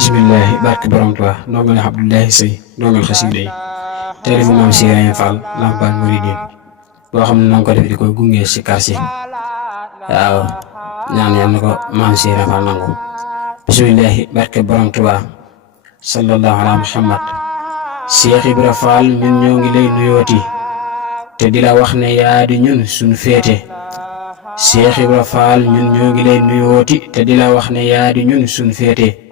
bismillahi barke borom Tuubaa ndongal Abdoulaye Seye ndongal xasida yi taalibu Maam Cheikh Fall Lambaal Mouridine boo xam ne na nga ko def di koy gunge si karsi waaw ñaan yal na ko Maam Cheikh Fall nangu. bismillahi barke borom Tuubaa sallallahu ala Muhammad. Cheikh Ibra Fall ñun ñoo ngi lay nuyooti te di la wax ne yaa di ñun suñu féete. Cheikh Ibra Fall ñun ñoo ngi lay nuyooti te di la wax ne yaa di ñun suñu féete.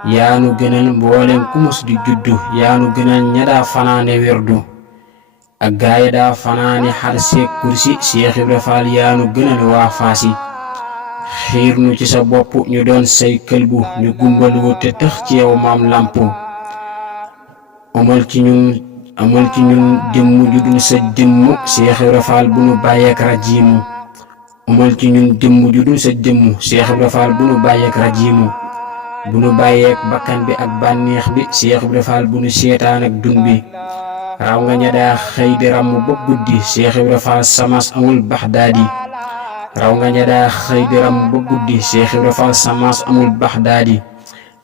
yaanu gënal mboolem ku mus di juddu yaanu gënal ña daa fanaane werdu ak gaaya daa fanaane xar seek kursi. Cheikh Ibra Fall yaanu gënal waa faasi xiir nu ci sa bopp ñu doon say këlbu ñu gumbalu te tëx ci yow maam lampu. amal ci ñun jëmm ju dul sa jëmm Cheikh Ibra Fall bu nu bàyyeek rajiimu. amal ci ñun jëmm ju dul sa jëmm Cheikh Ibra Fall bu nu bàyyeek rajiimu. bu nu bàyyeek bakkan bi ak bànneex bi Cheikh Ibra Fall bu nu seetaan ak dun bi. raw nga ña daa xëy di ràmm ba guddi Cheikh Ibra Fall samas amul bax daadi. raw nga ña daa xëy di ràmm ba guddi Cheikh Ibra Fall samas amul bax daadi.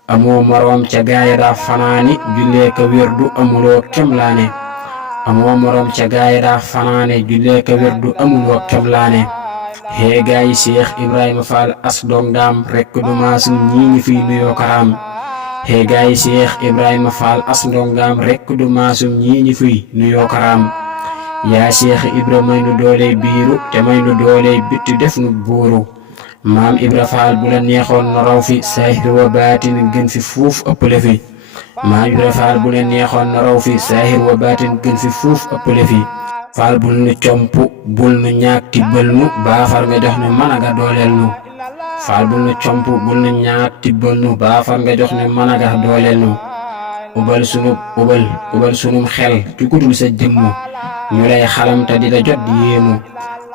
amoo moroom ca gaaya daa fanaani jullee ka wérdu amuloo kemlaane. amoo moroom ca gaaya daa fanaane jullee ka wérdu amuloo kemlaane. hee gaayi Cheikh Ibrahima Fall as dongaam rekk du maasum ñii ñi fiy nuyoo karaam. hee gaayi Cheikh Ibrahima Fall as dongaam rekk du maasum ñii ñi fiy nuyoo karaam. yaa Cheikh Ibra may nu dooley biiru te may nu dooley bitti def nu buuru. maam Ibra Fall bu la neexoon na raw fi saahir wa baatin gën fi fuuf ëppale fi. maam Ibra Fall bu la neexoon na raw fi saahir wa baatin gën fi fuuf ëppale fi. Fall bul nu comp bul nu ñaak tibbal nu baafar nga jox nu mën a nga dooleel nu. Fall bul nu comp bul nu ñaak tibbal nu baafar nga jox nu mën a nga dooleel nu. ubal sunum xel ci kudul sa jëmm ñu lay xalam te di la jot di yéemu.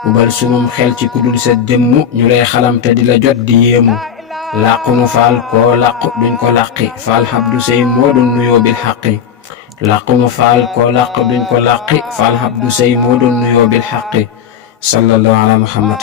ubal sunum xel ci kudul sa jëmm ñu lay xalam te di la jot di yéemu. làqu nu Fall koo làqu duñ ko làqi Fall Abdou Seye moo doon nuyoo bil xaqi. làqu nu Fall koo làq duñ ko làqi Fall Abdou Seye moo doon nuyoo bil xaqi sallallahu ala Muhammad.